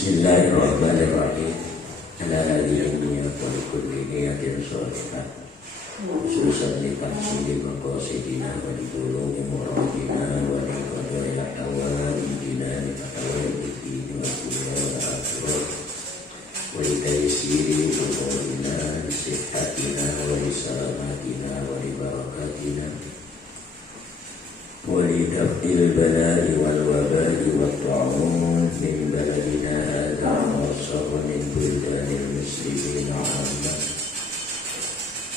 Bismillahirrahmanirrahim. Ala nabiyina wa likulli niyatin sholihah. Khususan li tahsili maqasidina wa li qulubi muradina wa li qadari hawaijina li taqawwidi wa dunya wa akhirah. Wa li taysiri umurina li sihhatina wa li salamatina wa li barakatina. Wa li daf'il bala'i wal waba'i wat ta'un min baladina hadha wa sharra min buldanil muslimin 'amma.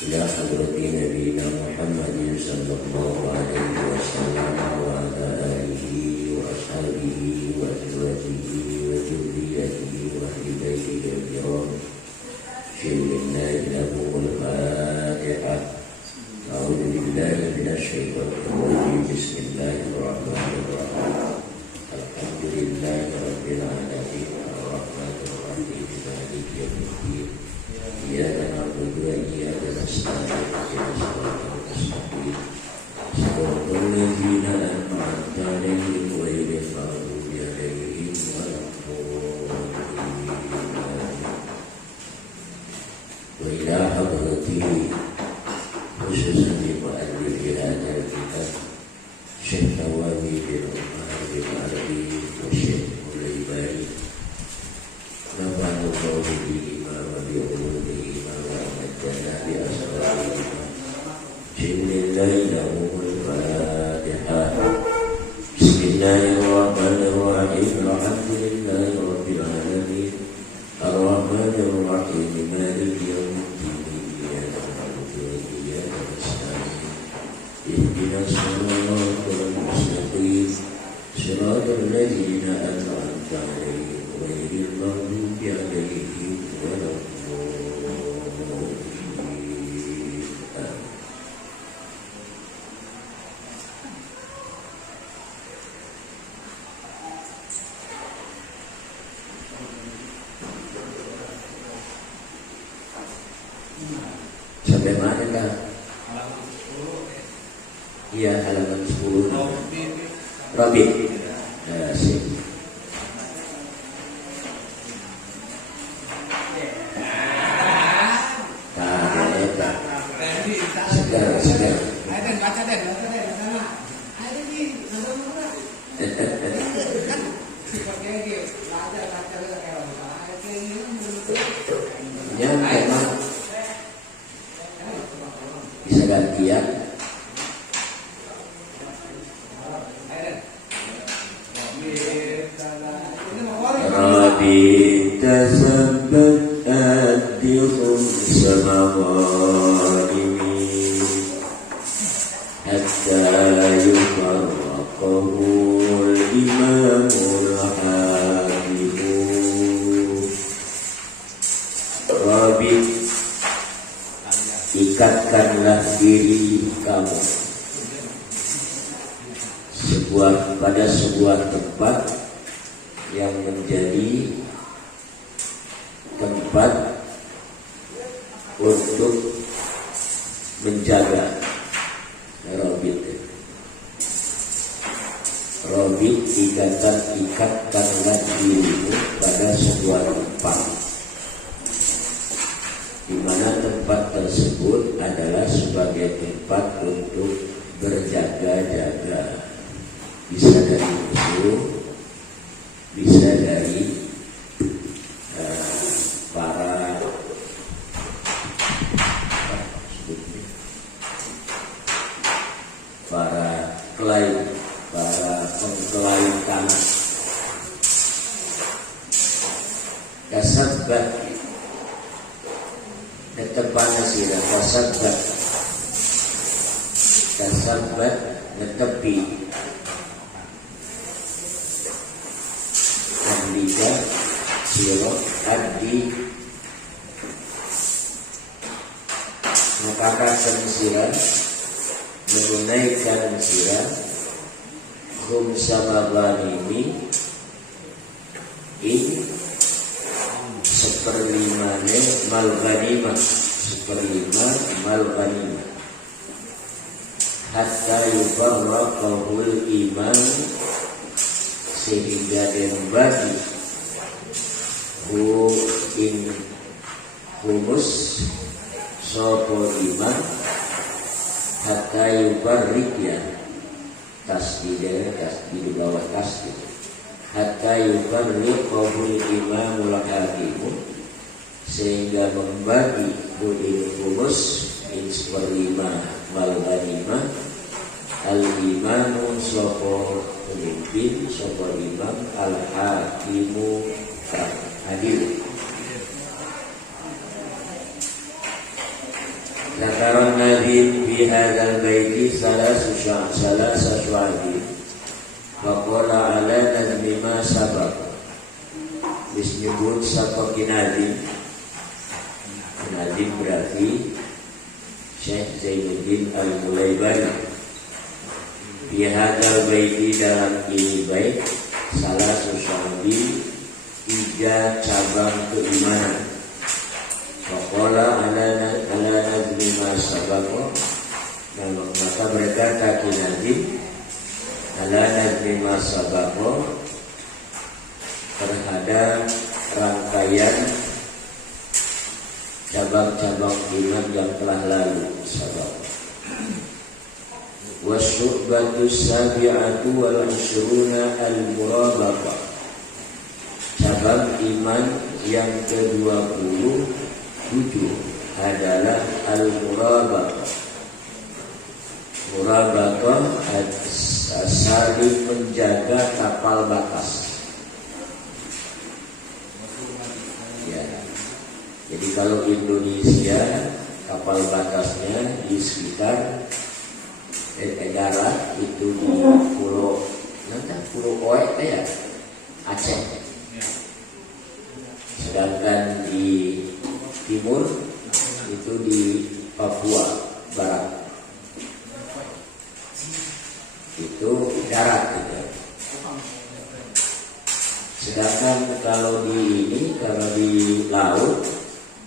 Ila hadrati nabiyina Muhammadin sallallahu alaihi wasallam wa ala alihi wa ashabihi wa azwajihi wa dhurriyyatihi wa ahli baitihi al-kiram. Syirina ilahul Fatihah. A'udzu billahi minasy syaithanir rajim. Bismillahirrahmanirrahim. Alhamdulillahi rabbil alamin. Arrahmanir rahim. Maliki yaumiddin. Iyyaka na'budu wa iyyaka nasta'in. Ihdinas siratal mustaqim. Shiratal ladzina an'amta 'alaihim ghairil maghdubi 'alaihim waladdallin. Wa ila hadratihi khususan di mu'allif hadal kitab Syekh Nawawi bin Umar bin Arabi wa Syekh Mulaibari nafa'allahu bihima wa bi'ulumihima wa amadana bi asrarihima. Bismillahirrahmanirrahim. Bismillahirrahmanirrahim. Alhamdulillahi rabbil alamin. Ar-Rahmanir Rahim. Maliki yaumiddin. Ihdinas siratal mustaqim. Siratal ladzina an'amta 'alaihim ghairil maghdubi 'alaihim waladdallin. Sampai mana Kak? Iya, halaman 10. Rabi. Sip. Segar. Ayo baca deh sama. Ayo di mana? Kan seperti ini. Baca Ya, memang bisa gantian. Tasabbat adihum samawalimi hatta yufarraqahul imamul hakimu. Rabi, ikatkanlah diri kamu pada sebuah tempat yang menjadi tempat untuk menjaga. Robit ikatkanlah dirimu pada sebuah tempat, di mana tempat tersebut adalah sebagai tempat untuk berjaga-jaga, bisa dari musuh, bisa dari para pengkelahi tanah. Kasabbat netepana sira kasabbat netepi adika sira addi mengkatakan sira menunaikan sira khumsamaghanimi in seperlimane mal-ghanimah, seperlima mal-ghanimah, hatta yufarraqahul iman, sehingga den bagi hu ing humus sopo iman hatta yubarrik ya tasdid bawah tasdid hatta yubarrik qawul imamul hakimu sehingga membagi budil humus in seperlima wal ghanimah al imamu sopo pemimpin sopo imam al hakimu adil. Zakaran Nabi fi hadzal baiti salasu syu'abi wa qala ala nazmi ma sabaq disebut satu nadim berarti Syekh Zainuddin Al-Mulaibani fi hadzal baiti dalam ini bait salasu syu'abi 3 cabang keimanan. Waqala ala nazmi ma sabaqo maka berkata Nabi ala nazmi ma sabaqo terhadap rangkaian cabang-cabang iman yang telah lalu sabaq wasyu'batu sabi'atu wal ishruna al-murabaqah cabang iman yang ke-27 adalah al-murabaqah. Murabaqah saling menjaga kapal batas. Ya. Jadi kalau Indonesia kapal batasnya di sekitar darat itu di Pulau Oe ya Aceh. Sedangkan di timur itu di Papua Barat itu darat gitu. Sedangkan kalau di laut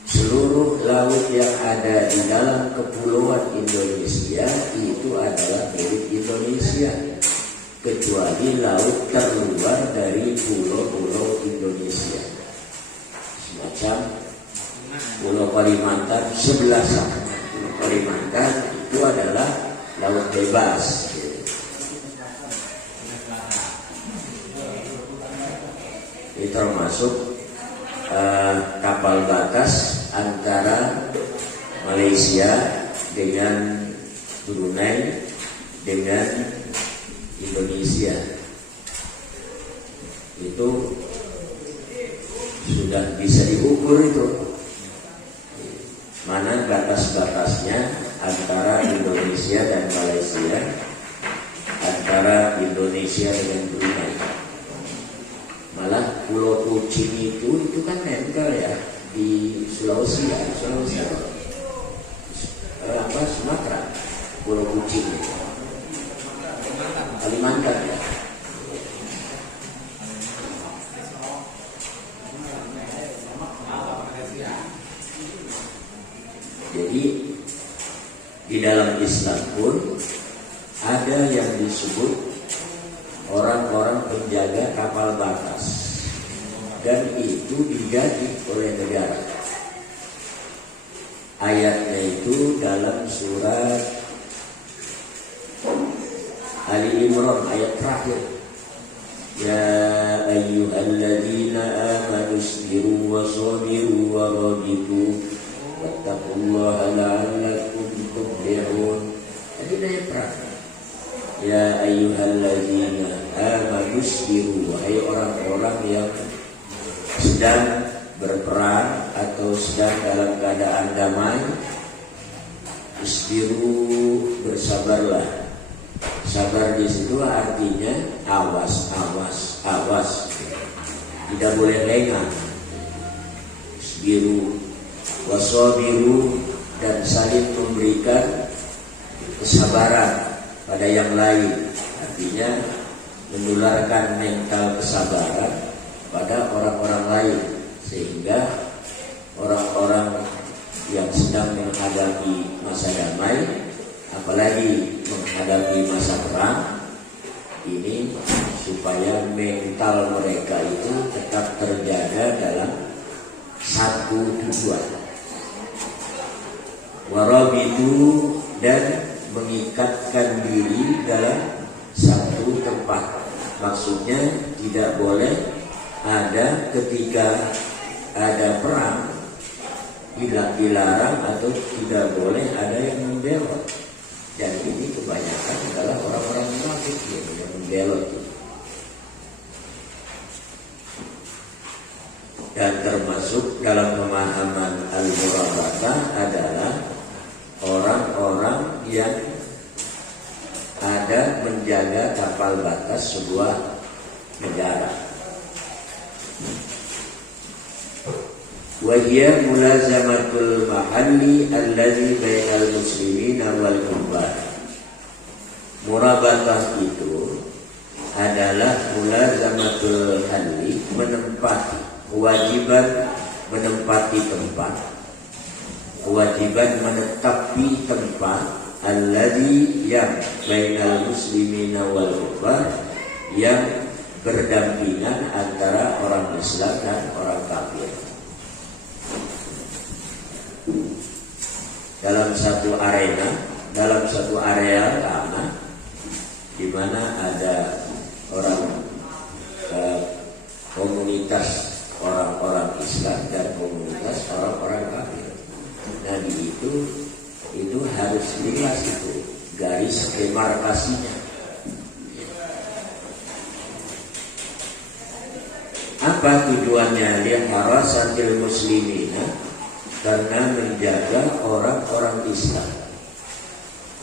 seluruh laut yang ada di dalam kepulauan Indonesia itu adalah milik Indonesia kecuali laut terluar dari pulau-pulau Indonesia semacam Pulau Kalimantan sebelah sana. Pulau Kalimantan itu adalah laut bebas. Ini termasuk kapal batas antara Malaysia dengan Brunei dengan Indonesia. Itu sudah bisa diukur itu. Mana batas-batasnya antara Indonesia dan Malaysia, antara Indonesia dengan Brunei. Malah Pulau Kucing itu kan nempel ya di Sulawesi Sumatera. Pulau Kucing itu Kalimantan ya. Jadi di dalam Islam pun ada yang disebut orang-orang penjaga kapal batas dan itu digaji oleh negara. Ayatnya itu dalam surat Ali Imran ayat terakhir. Ya ayyuhalladzina amanu isbiru wa sabiru wa rabitu wattaqullaha la'allakum tuflihun. Jadi ayat terakhir. Ya ayyuhalladzina amanu isbiru, wahai orang-orang yang sedang berperang atau sedang dalam keadaan damai, isbiru, bersabarlah. Sabar di situ artinya awas. Tidak boleh lengah. Isbiru wasabiru, dan saling memberikan kesabaran pada yang lain. Artinya menularkan mental kesabaran pada orang-orang lain, sehingga orang-orang yang sedang menghadapi masa damai, apalagi menghadapi masa perang ini, supaya mental mereka itu tetap terjaga dalam satu tujuan. Warabitu, dan mengikatkan diri dalam satu tempat. Maksudnya tidak boleh ada ketika ada perang dilarang atau tidak boleh ada yang membelot. Dan ini kebanyakan adalah orang-orang munafik yang membelot itu. Dan termasuk dalam pemahaman al-murabatah adalah orang-orang yang ada menjaga tapal batas sebuah negara. Wahia mulazamatul mahalli alladzi bainal muslimina wal kuffar. Murabatah itu adalah mulazamatul halli, menempati, kewajiban menempati tempat, kewajiban menetapi tempat alladzi yang bainal muslimina wal kuffar, yang berdampingan antara orang Islam dan orang kafir. Dalam satu arena, dalam satu area tanah di mana ada orang komunitas orang-orang Islam dan komunitas orang-orang kafir. Nah, itu harus jelas itu garis demarkasinya. Apa tujuannya? Liharasatil muslimina, karena menjaga orang-orang Islam.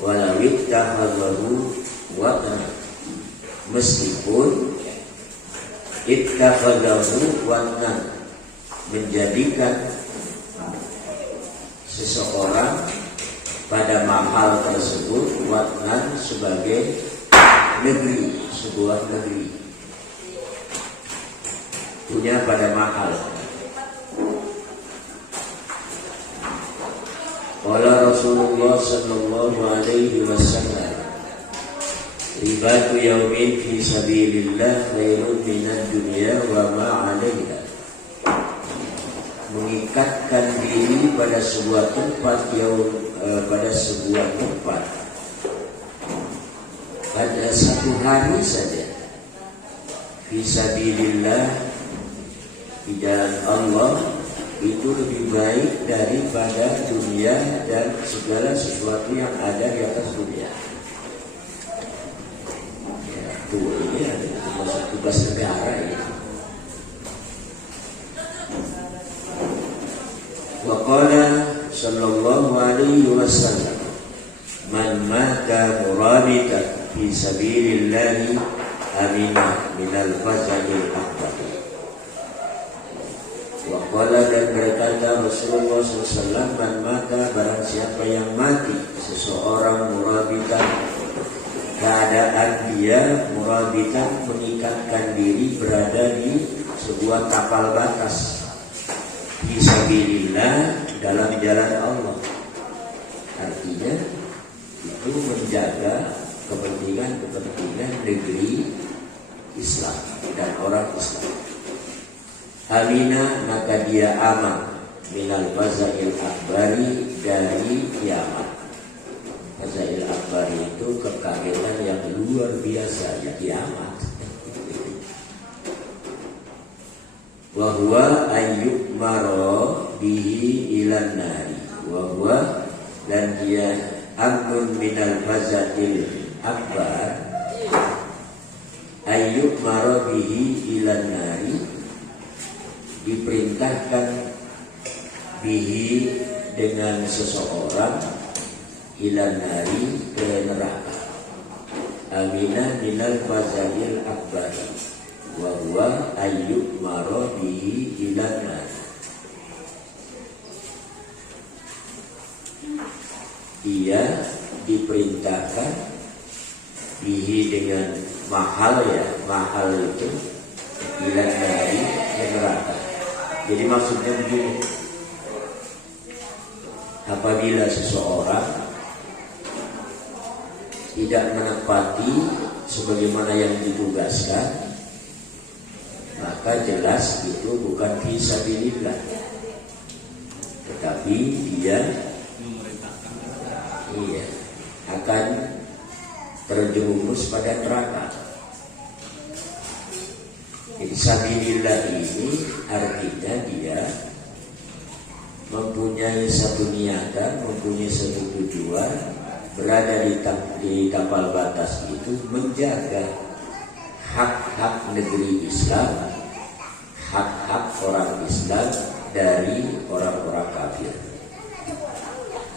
Walawit tahazahu watan, meskipun ittakhadahu watan, menjadikan seseorang pada mahal tersebut watan sebagai negeri, sebuah negeri punya pada mahal. Qala Rasulullah sallallahu alaihi wasallam, ribatu yaumin fi sabilillah khairun minad dunya wa ma 'alaiha. Mengikatkan diri pada sebuah tempat pada sebuah tempat pada satu hari saja fi sabilillah, di jalan Allah, itu lebih baik daripada dunia dan segala sesuatu yang ada di atas dunia. Ya, ini adalah tugas negara ini. Wa qala sallallahu alaihi wasallam, man mata murabitan fi sabilillah aminah minal faza'il akbar. Waqala, dan berkata Rasulullah SAW, man mata, barang siapa yang mati, seseorang murabitan, keadaan dia murabitan, mengikatkan diri berada di sebuah tapal batas fisabilillah, dalam jalan Allah. Artinya itu menjaga kepentingan negeri Islam dan orang Islam. Amina, maka dia aman minal fazail akbari, dari kiamat. Fazail akbari itu kekagetan yang luar biasa, ya kiamat. Wa huwa ayyub maro bihi ilan nari. Wa huwa, dan dia amun minal fazail akbar, ayyub maro bihi ilan nari, diperintahkan bihi, dengan seseorang, ilan nari, ke neraka. Aminah minal fazail akbar wa huwa ayyub maro bihi ilan nari. Dia diperintahkan bihi, dengan mahal, ya mahal itu ilan nari, ke neraka. Jadi maksudnya begini, apabila seseorang tidak menepati sebagaimana yang ditugaskan, maka jelas itu bukan fisabilillah. tapi dia akan terjerumus pada neraka. Jadi sabilillah ini artinya dia mempunyai satu niatan, mempunyai satu tujuan, berada di tapal batas itu menjaga hak-hak negeri Islam, hak-hak orang Islam dari orang-orang kafir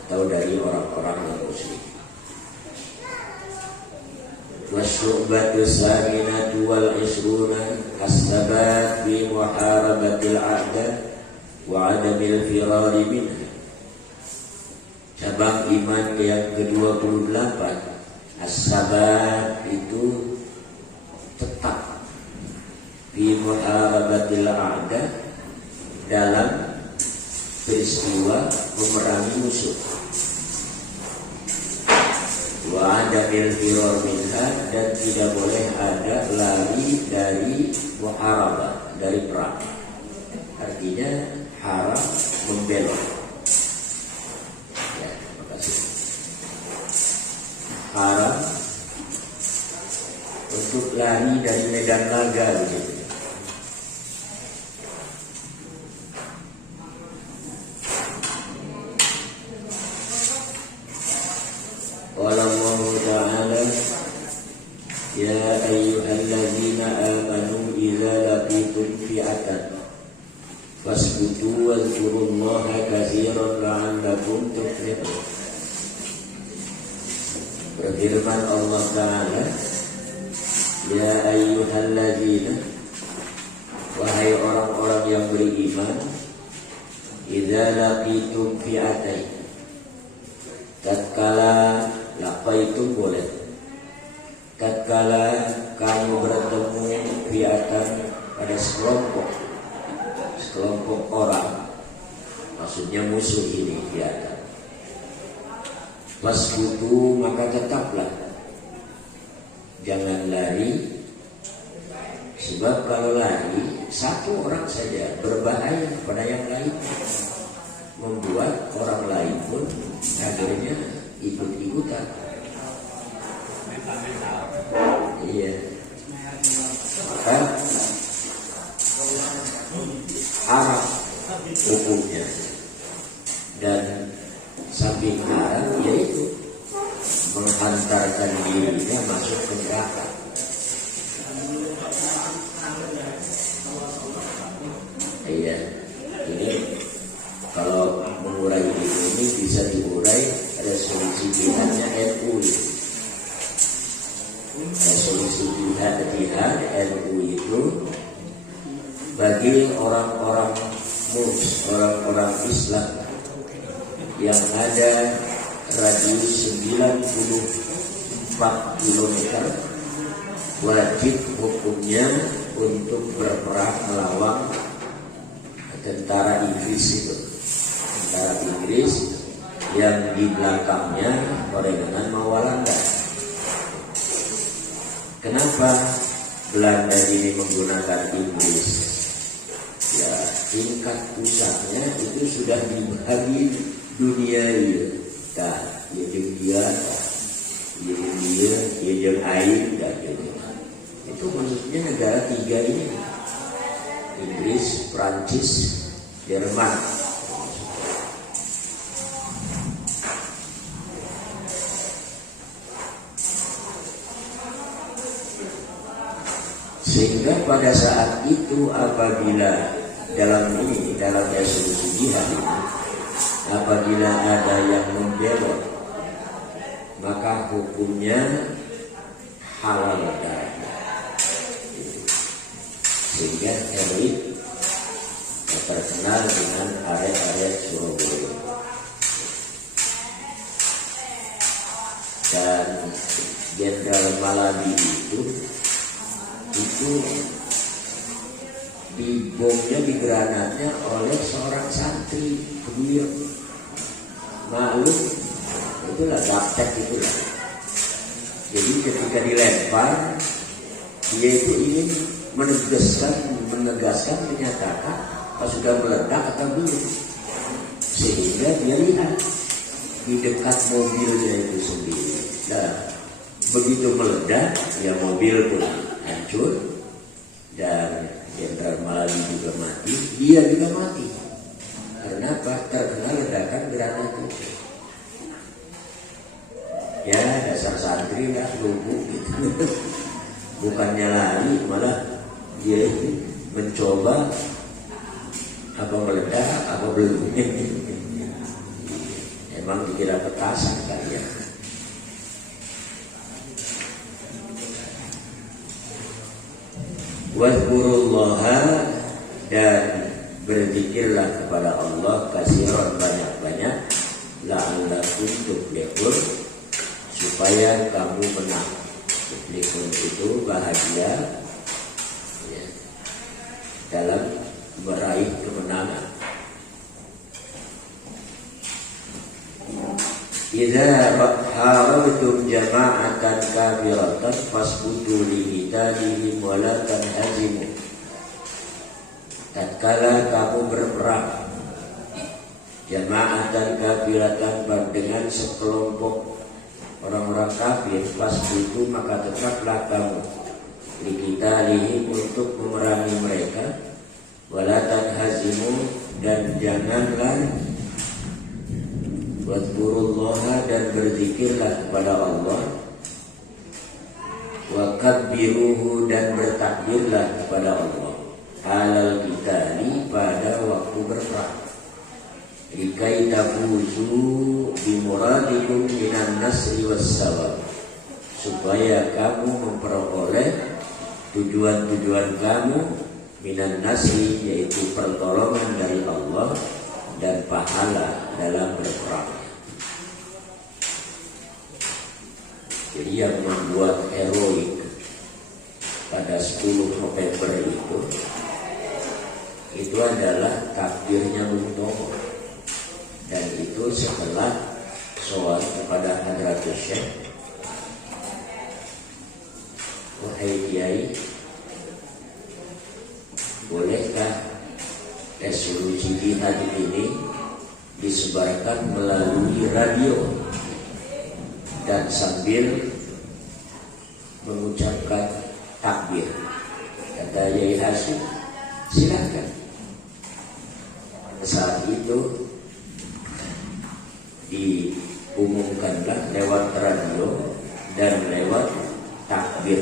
atau dari orang-orang yang musyrik. Wasyu'batu saminatu wal isruna as-sabat fi muharabatil a'da wa adamil firari minha. Cabang iman yang ke-28, as-sabat itu tetap fi muharabatil a'da, dalam peristiwa memerangi musuh. Wa adamil firar minha, dan tidak boleh ada lari dari muharabah, dari perang. Artinya haram membelot. Ya, makasih. Haram untuk lari dari medan laga begitu. Wallahu ta'ala ya ayyuhalladzina amanu idza laqitum fi'atan fasbutu wadhkurullaha katsiran la'allakum tuflihun. Berfirman Allah Ta'ala, ya ayyuhalladzina, wahai orang-orang yang beriman, idza laqitum fi'atain, tatkala lapa itu boleh, tatkala kamu bertemu fi'atan pada sekelompok orang, maksudnya musuh ini fi'atan, wasbutu, maka tetaplah, jangan lari, sebab kalau lari satu orang saja berbahaya pada yang lain, membuat orang lain pun akhirnya ikut-ikutan. Iya. Maka haram hukumnya, dan samping haram yaitu menghantarkan dirinya masuk ke neraka. Iya, ini kalau mengurai ini bisa diurai resolusi jihadnya NU. Resolusi jihad NU itu bagi orang-orang orang-orang Islam yang ada radius 94 km, wajib hukumnya untuk berperang melawan tentara Inggris itu. Tentara Inggris yang di belakangnya Korengan Mawalanda. Kenapa Belanda ini menggunakan Inggris? Ya, tingkat pusatnya itu sudah dibagi dunia ini. Dah, ya dia, ya India, ya air, dan gitu. Itu maksudnya negara tiga ini: Inggris, Prancis, Jerman. Sehingga pada saat itu apabila dalam resolusi jihad ini, apabila ada yang membelot, maka hukumnya halal darahnya. Sehingga elit terkenal dengan area-area Surabaya. Dan Jenderal Malabi itu dibomnya, digranatnya oleh seorang santri beliau. Maklum, itulah gaptek itulah. Jadi ketika dilempar, dia itu ingin menegaskan, menyatakan apa sudah meledak atau belum. sehingga dia lihat di dekat mobilnya itu sendiri. Nah, begitu meledak, ya mobil pun hancur dan Jenderal Malali juga mati, dia juga mati. Karena apa? Terkena ledakan granat itu. Ya dasar santri lah lugu gitu. Bukannya lari, malah dia mencoba apa meledak apa belum. Emang dikira petasan kali ya. Wadhkurullaha, dan berzikirlah kepada Allah kasiran banyak-banyak, la'allakum tuflihun, supaya kamu menang. Tuflihun itu bahagia ya, dalam meraih kemenangan. Idza harabtum jama'atan kabiratan fasbutu li hidalihim wa la tanhazimu. Tatkala kamu berperang jama'atan kabiratan dengan sekelompok orang-orang kafir, fasbutu maka tetaplah kamu li hidalihim untuk memerangi mereka, wa la tanhazimu, dan janganlah wadhkurullaha, dan berzikirlah kepada Allah, wa kabbiruhu, dan bertakbirlah kepada Allah, halal qitali, pada waktu berperang, likai tafuzu bimuradikum minan nasri wassawab, supaya kamu memperoleh tujuan-tujuan kamu minan nasri, yaitu pertolongan dari Allah dan pahala dalam berperang. Jadi yang membuat heroik pada 10 November itu adalah takbirnya Bung Tomo, dan itu setelah soal kepada Hadratus Syekh, wahai Kiai, bolehkah resolusi jihad ini disebarkan melalui radio dan sambil mengucapkan takbir? Kata Yai Hasyim, silakan. Saat itu diumumkanlah lewat radio dan lewat takbir.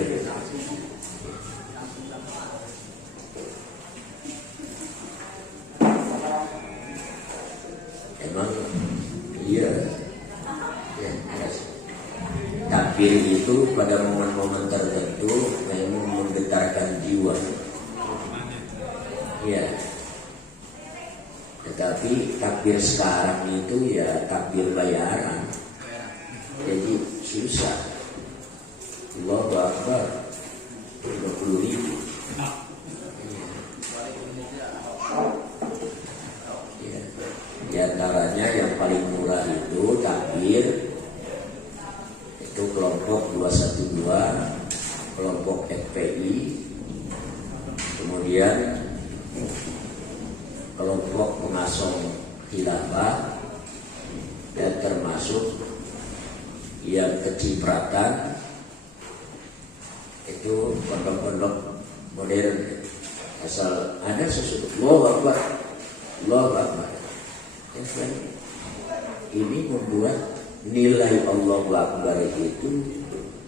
Emang iya ya, takbir itu pada momen-momen tertentu memang menggetarkan jiwa ya, tetapi takbir sekarang itu ya takbir bayaran, jadi susah. Allahu Akbar 20.000. Di antaranya yang paling murah itu takbir itu kelompok 212, kelompok FPI, kemudian kelompok pengasong khilafah, dan termasuk yang kecipratan itu pondok-pondok modern asal ada sesuatu. Allahu Akbar, Allahu Akbar. Ini membuat nilai Allahu Akbar itu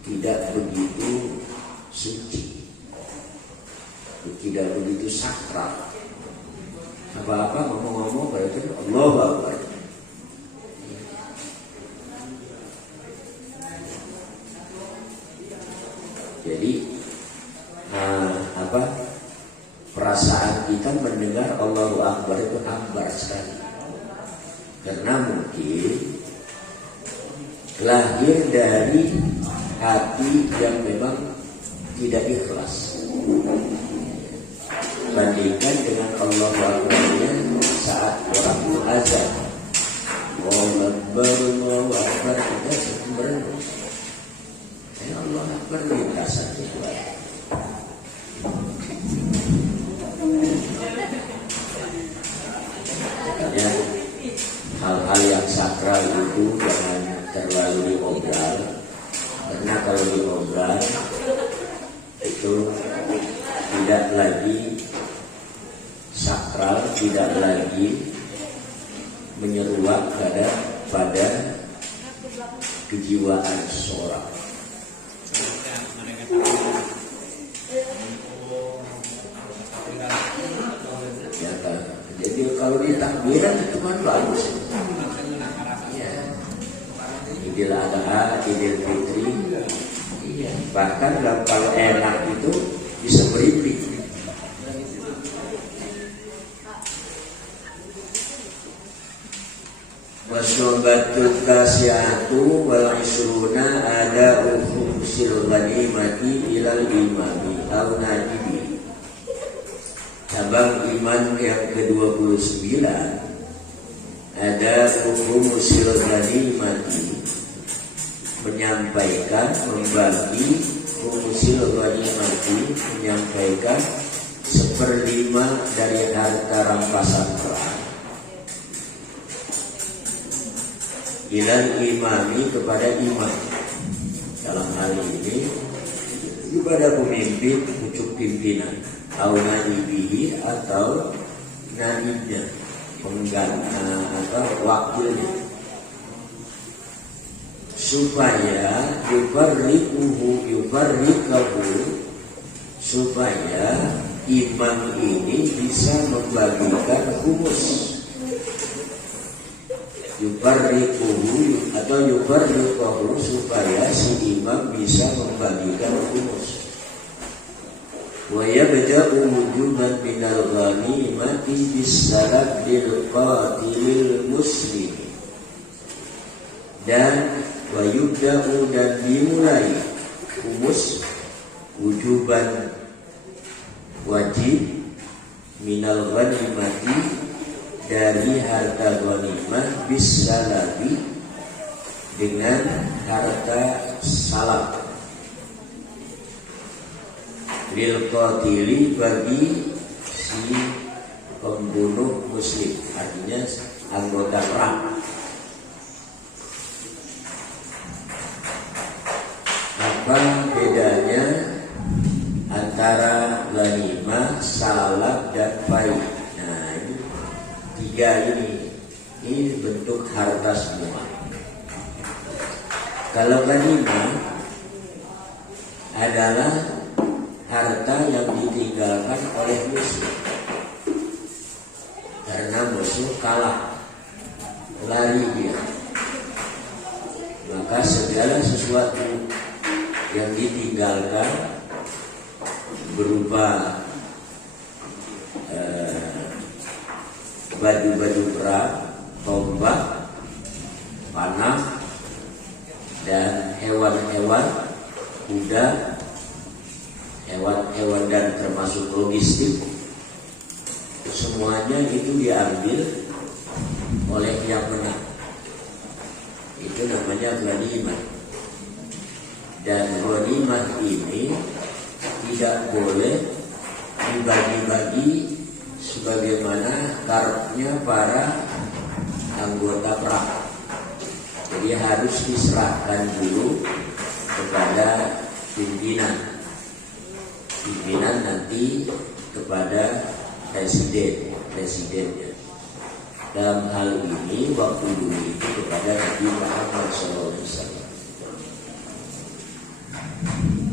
tidak begitu suci, tidak begitu sakral. Apa-apa ngomong-ngomong berarti Allahu Akbar. Jadi perasaan kita mendengar Allahu Akbar itu hambar sekali. Karena mungkin lahir dari hati yang memang tidak ikhlas. Bandingkan dengan Allahu Akbar-nya saat orang itu azan, Allahu Akbar, Allahu Akbar, kita sedang merenung. Allahu Akbar lintasan itu ada. hal-hal yang sakral itu jangan terlalu diobral, karena kalau diobral itu tidak lagi sakral, tidak lagi menyeruak pada kejiwaan seseorang. Ya, jadi kalau di takbiran itu kan bagus. Ya. Idul Adha, Idul Fitri. Iya. Bahkan kalau enak itu bisa berimpik. Wasnobatul kasyatu wal isruna ada khumsil ghanimati ilal imami au najibi. Cabang iman yang ke-29 ada khumsil ghanimati, menyampaikan, membagi khumsil ghanimati, menyampaikan 1/5 dari harta rampasan perang ilal imami, kepada imam. Dalam hal ini kepada pemimpin, pucuk pimpinan, atau naibihi, atau naibnya, pengganti atau wakilnya, supaya yufarrikuhu, supaya imam ini bisa membagikan humus. Yufarrikuhu atau yufarrikuhu, supaya si imam bisa membagikan humus. Wa yabda'u wujuban minal ghanimati bis-salab lil qatilil muslim. Dan wa yubda'u, dan dimulai humus wujuban, wajib, minal ghanimati, dari harta ghanimah, bis-salabi, dengan harta salab, lil qatili, bagi si pembunuh muslim, artinya anggota perang. Apa bedanya antara ghanimah, salab, dan fai? Nah, tiga ini bentuk harta semua. Kalau ghanimah adalah harta yang ditinggalkan oleh musuh karena musuh kalah, lari dia, maka segala sesuatu yang ditinggalkan berupa baju-baju perang, tombak, panah, dan hewan-hewan, kuda, hewan-hewan dan termasuk logistik, semuanya itu diambil oleh yang menang. Itu namanya ghanimah. Dan ghanimah ini tidak boleh dibagi-bagi sebagaimana karepnya para anggota perang. Jadi harus diserahkan dulu kepada pimpinan nanti kepada presidennya. Dalam hal ini waktu dulu itu kepada Nabi Muhammad SAW.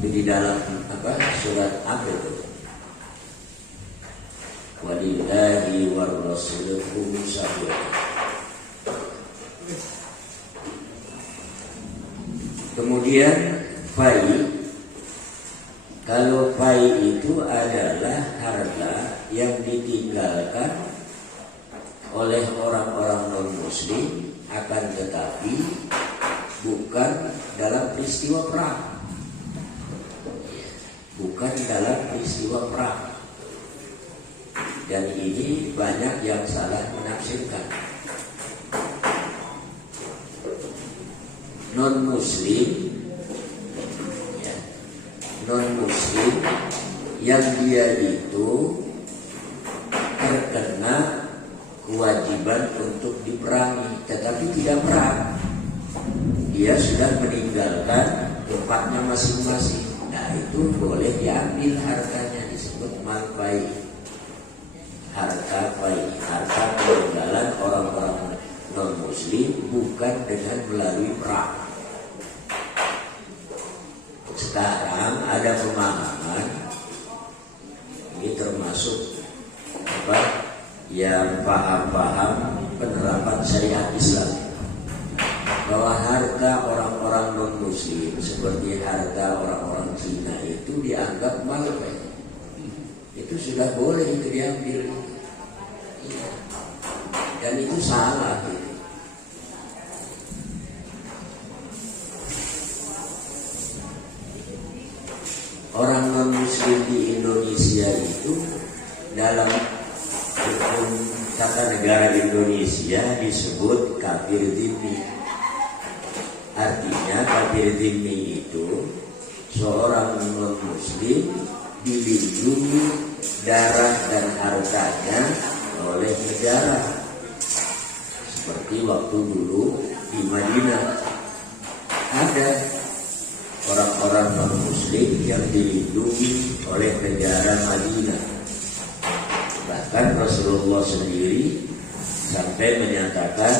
Di dalam surat apa itu? Walillahi warrasul khumsahu. Kemudian fai. Kalau fai itu adalah harta yang ditinggalkan oleh orang-orang non-muslim, akan tetapi bukan dalam peristiwa perang. Bukan dalam peristiwa perang. Dan ini banyak yang salah menafsirkan. Non-muslim yang dia itu terkena kewajiban untuk diperangi, tetapi tidak perang. Dia sudah meninggalkan tempatnya masing-masing. Nah itu boleh diambil hartanya, disebut malpai. Harta pai, harta peninggalan orang-orang non-muslim bukan dengan melalui perang. Sekarang ada pemahaman, ini termasuk yang paham-paham penerapan syariat Islam, bahwa harta orang-orang non-muslim seperti harta orang-orang Cina itu dianggap malpai. Itu sudah boleh itu diambil. Ya. Dan itu salah gitu. Orang non-muslim di Indonesia itu dalam hukum tata negara Indonesia disebut kafir dhimmi. Artinya kafir dhimmi itu seorang non-muslim dilindungi darah dan hartanya oleh negara. Seperti waktu dulu di Madinah ada orang-orang non-muslim yang dilindungi oleh negara Madinah. Bahkan Rasulullah sendiri sampai menyatakan,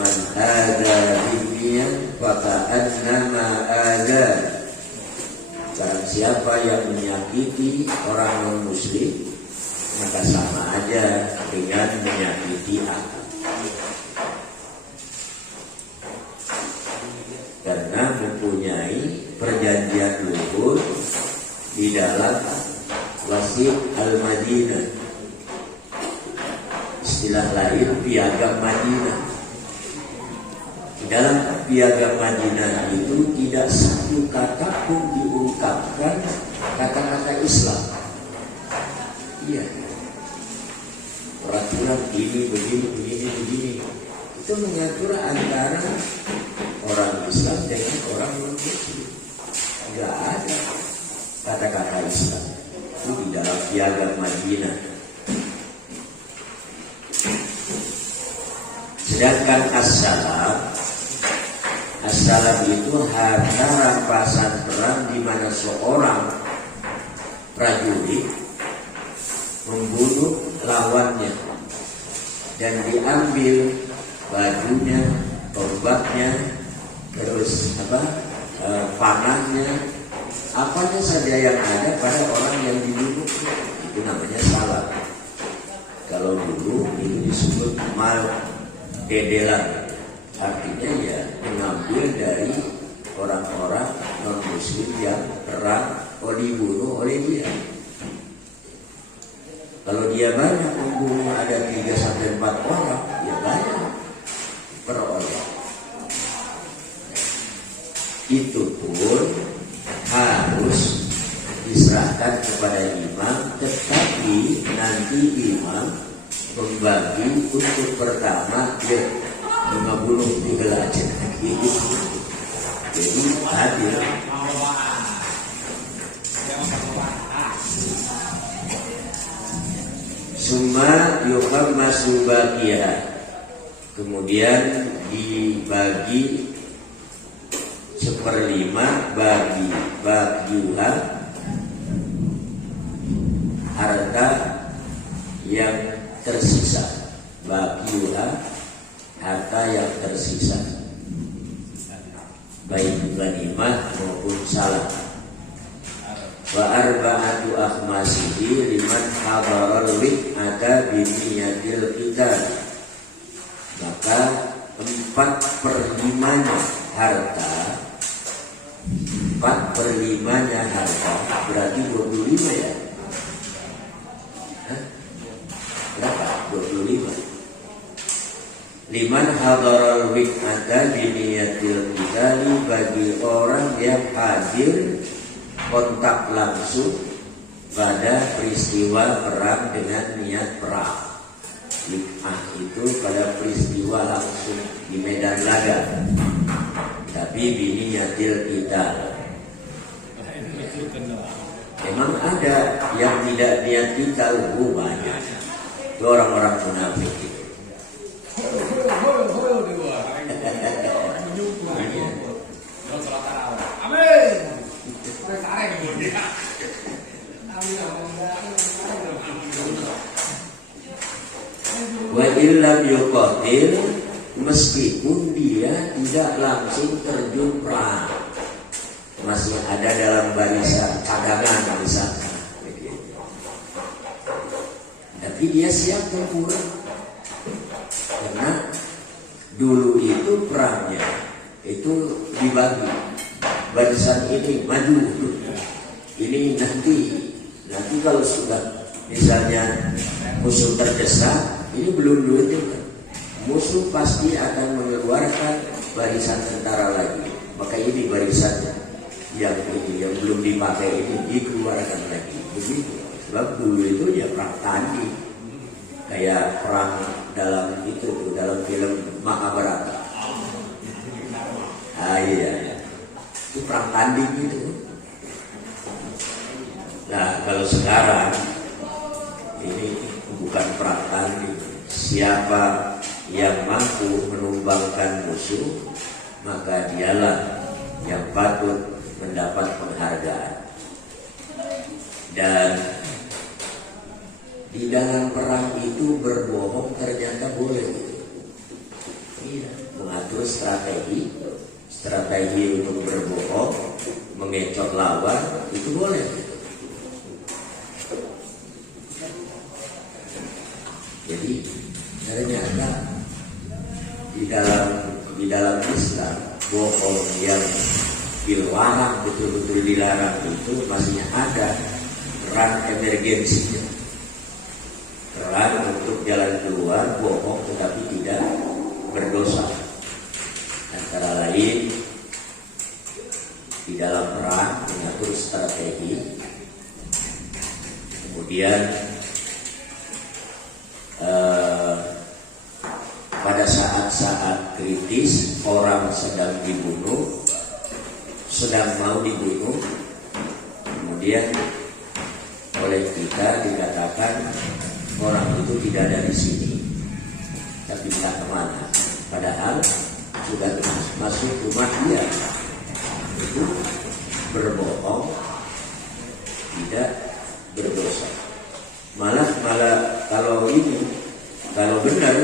man ada dhimmiyan faka'annama ada. Barang siapa yang menyakiti orang non-muslim, maka sama aja dengan menyakiti aku. Karena mempunyai perjanjian luhur di dalam Wasit Al-Madinah, istilah lain piagam Madinah. Di dalam piagam Madinah itu tidak satu kata pun diungkapkan kata-kata Islam. Iya. Peraturan ini begini. Itu mengatur antara orang Islam dengan orang non-Muslim. Tidak ada kata-kata Islam itu di dalam piagam Madinah. Sedangkan as-salam itu harta rampasan perang di mana seorang prajurit membunuh lawannya dan diambil bajunya, tombaknya, terus panahnya, apanya saja yang ada pada orang yang dibunuh. Itu namanya salam. Kalau dulu itu disebut mal edelan. Artinya ya mengambil dari orang-orang non-muslim yang perang dibunuh oleh dia. Kalau dia banyak membunuh ada 3-4 orang, ya banyak per orang. Itu pun harus diserahkan kepada imam, tetapi nanti imam membagi untuk pertama 50 aja. Jadi adil. Summa yuqammasu baqiya. Kemudian dibagi 1/5 bagi bagiuha, harta yang tersisa. Bagiuha, harta yang tersisa, baik ghanimah maupun salam. Wa arba'atu akhmasihi liman hadaral wi'ata biniyatil qital. Maka 4/5 harta, 4/5 harta berarti 25 ya? Berapa? 25. Liman hadaral wi'ata biniyatil qitali, bagi orang yang hadir kontak langsung pada peristiwa perang dengan niat perang. Wi'ah itu pada peristiwa langsung di medan laga, tapi biniyatil qital. Memang ada yang tidak niat qital, banyak. Itu orang-orang munafik. Wa illam yuqatil, meskipun dia tidak langsung terjun perang, masih ada dalam barisan cadangan misalkan, tapi dia siap tempur. Karena dulu itu perangnya itu dibagi, barisan ini maju, ini nanti kalau sudah misalnya musuh terdesak, ini belum duitnya, musuh pasti akan mengeluarkan barisan tentara lagi, maka ini barisannya yang belum dipakai ini dikeluarkan lagi. Begitu. Sebab dulu itu ya perang tanding, kayak perang dalam itu, dalam film Mahabharata. Iya, itu perang tanding gitu. Nah, kalau sekarang ini bukan perang tanding. Siapa yang mampu menumbangkan musuh, maka dialah yang patut mendapat penghargaan. Dan di dalam perang itu berbohong ternyata boleh. Iya, mengatur strategi untuk berbohong, mengecoh lawan itu boleh. Jadi ternyata di dalam Islam bohong yang dilarang, betul-betul dilarang itu masih ada peran emergensinya, peran untuk jalan keluar bohong tetapi tidak berdosa. Antara lain di dalam perang mengatur strategi, kemudian pada saat-saat kritis orang sedang dibunuh, sedang mau dibunuh, kemudian oleh kita dikatakan orang itu tidak ada di sini, tapi tidak kemana, padahal sudah masuk rumah dia. Itu berbohong, tidak berdosa. Malah kalau benar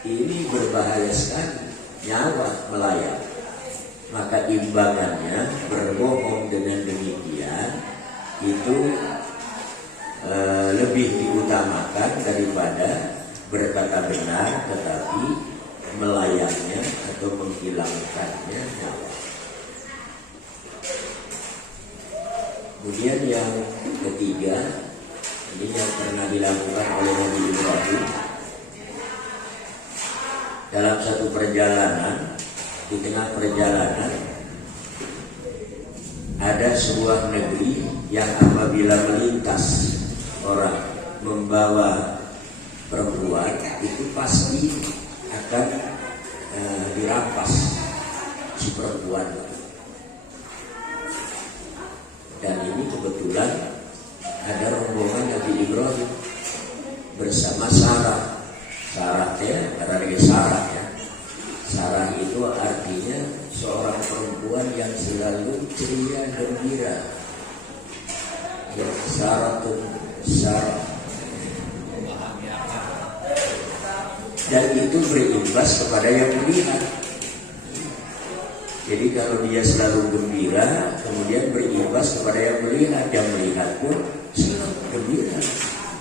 ini berbahaya sekali, nyawa melayang. Maka imbangannya berbohong dengan demikian itu lebih diutamakan daripada berkata benar tetapi melayangnya atau menghilangkannya nyawa. Kemudian yang ketiga, ini yang pernah dilakukan oleh Nabi Ibrahim dalam satu perjalanan. Di tengah perjalanan ada sebuah negeri yang apabila melintas orang membawa perempuan itu pasti akan dirampas si perempuan. Dan ini kebetulan ada rombongan Nabi Ibrahim bersama Sarah. Sarah ya. Sarah itu artinya seorang perempuan yang selalu ceria gembira. Ya, Sarah. Dan itu berimbas kepada yang melihat. Jadi kalau dia selalu gembira, kemudian berimbas kepada yang melihat. Yang melihat pun selalu gembira.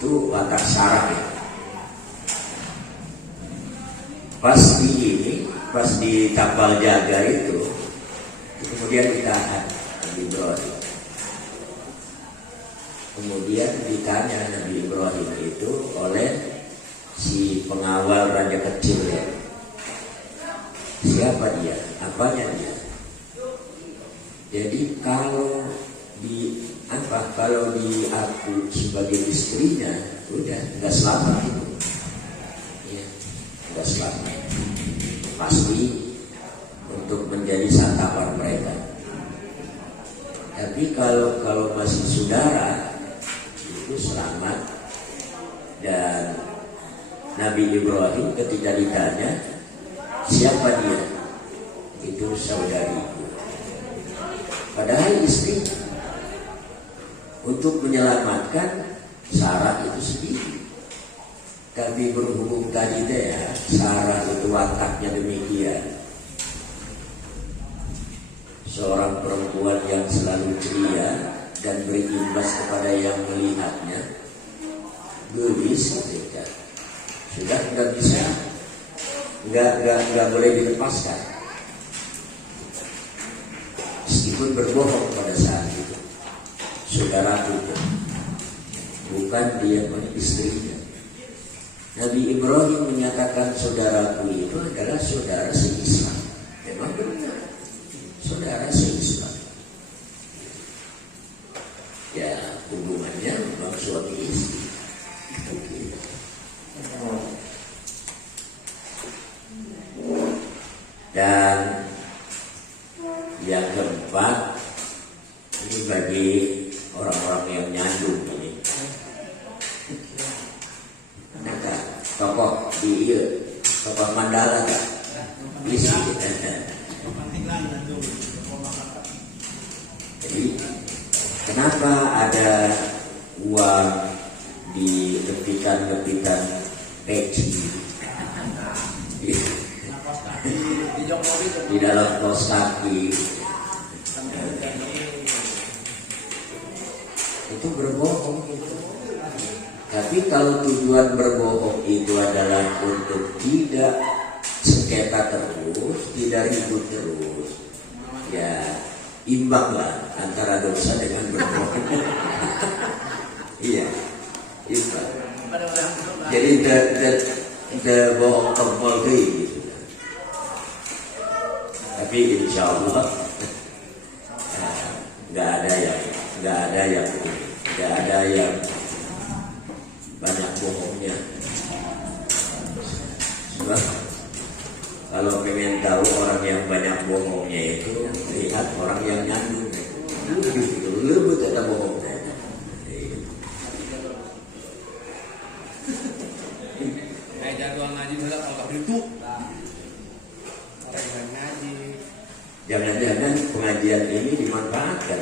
Itu watak Sarah ya. Pas di tapal jaga itu kemudian ditahan Nabi Ibrahim. Kemudian ditanya Nabi Ibrahim itu oleh si pengawal raja kecil ya. Siapa dia? Apanya dia? Jadi kalau aku sebagai istrinya udah nggak selamat itu. Ya, nggak selamat. Pasti untuk menjadi santapan mereka. Tapi kalau masih saudara itu selamat. Dan Nabi Ibrahim ketika ditanya siapa dia, itu saudariku. Padahal istri untuk menyelamatkan Sarah itu sendiri. Tapi berhubung tadi deh ya, Sarah itu wataknya demikian. Seorang perempuan yang selalu ceria dan berimbas kepada yang melihatnya. Gelis ketika sudah nggak bisa, nggak boleh dilepaskan. Meskipun berbohong pada saat itu, saudaraku, bukan dia istrinya. Nabi Ibrahim menyatakan saudaraku itu adalah saudara se-Islam. Memang benar, saudara se-Islam. Ya, hubungannya memang suami istri. Dan yang keempat, ini bagi orang-orang yang nyandung ini. Tokoh di tokoh Mandala kan? Isi. Jadi kenapa ada uang di lepitan-lepitan peci di dalam kaos kaki? Itu berbohong itu. Tapi kalau tujuan berbohong itu adalah untuk tidak sengketa terus, tidak ribut terus, ya imbanglah antara dosa dengan berbohong. Iya, imbang. Jadi the bohong tembel gitu. Tapi insya Allah nggak ada yang banyak bohongnya. Sebab kalau pengen tahu orang yang banyak bohongnya itu, lihat orang yang nyandung. Lebih kata bohongnya. Jadwal ngaji dulu kalau itu orang yang ngaji. Jangan-jangan pengajian ini dimanfaatkan.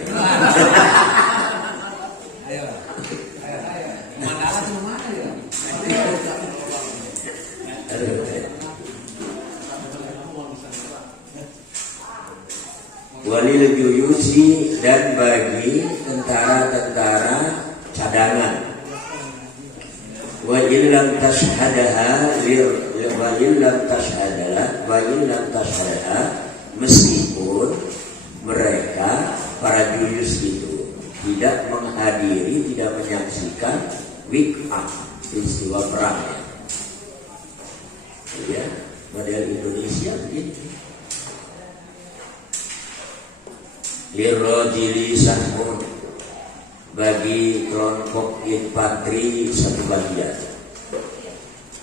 Ayo. Mandala itu mana ya? Walil juyusi, dan bagi tentara-tentara cadangan. Wa illam tashhadaha meskipun mereka para juyus itu tidak menghadiri, tidak menyaksikan wiqah, peristiwa perangnya. Ya, model Indonesia begini. Lirrojili sahmun, bagi kelompok infanteri satu bagian.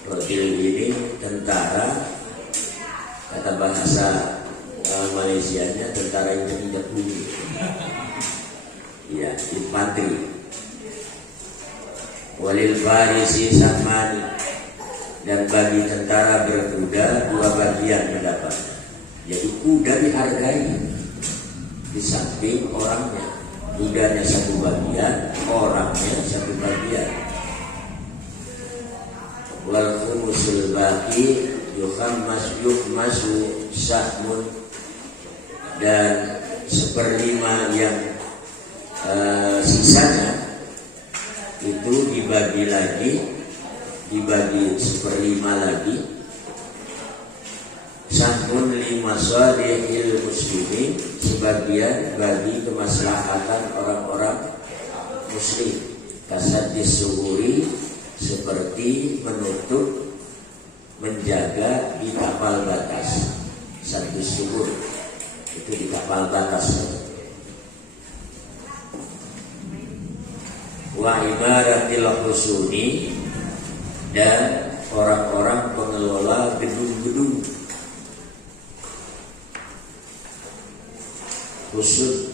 Rojil ini tentara, kata bahasa Malaysianya tentara yang tidak bunyi. Ya, infanteri. Walil farisi sahmani, dan bagi tentara berkuda dua bagian mendapat. Jadi kuda dihargai di samping orangnya. Kudanya satu bagian, orangnya satu bagian. Wal khumusul baqi yukhmasu sahmun, dan 1/5 yang sisanya itu dibagi 1/5 lagi. Sahmun lima salihil muslimin, sebagian bagi kemaslahatan orang-orang muslim. Kasat disuhuri, seperti menutup, menjaga di kapal batas. Satu suhur itu di kapal batas. Wa ibaratil husuni, dan orang-orang pengelola gedung-gedung. Khusus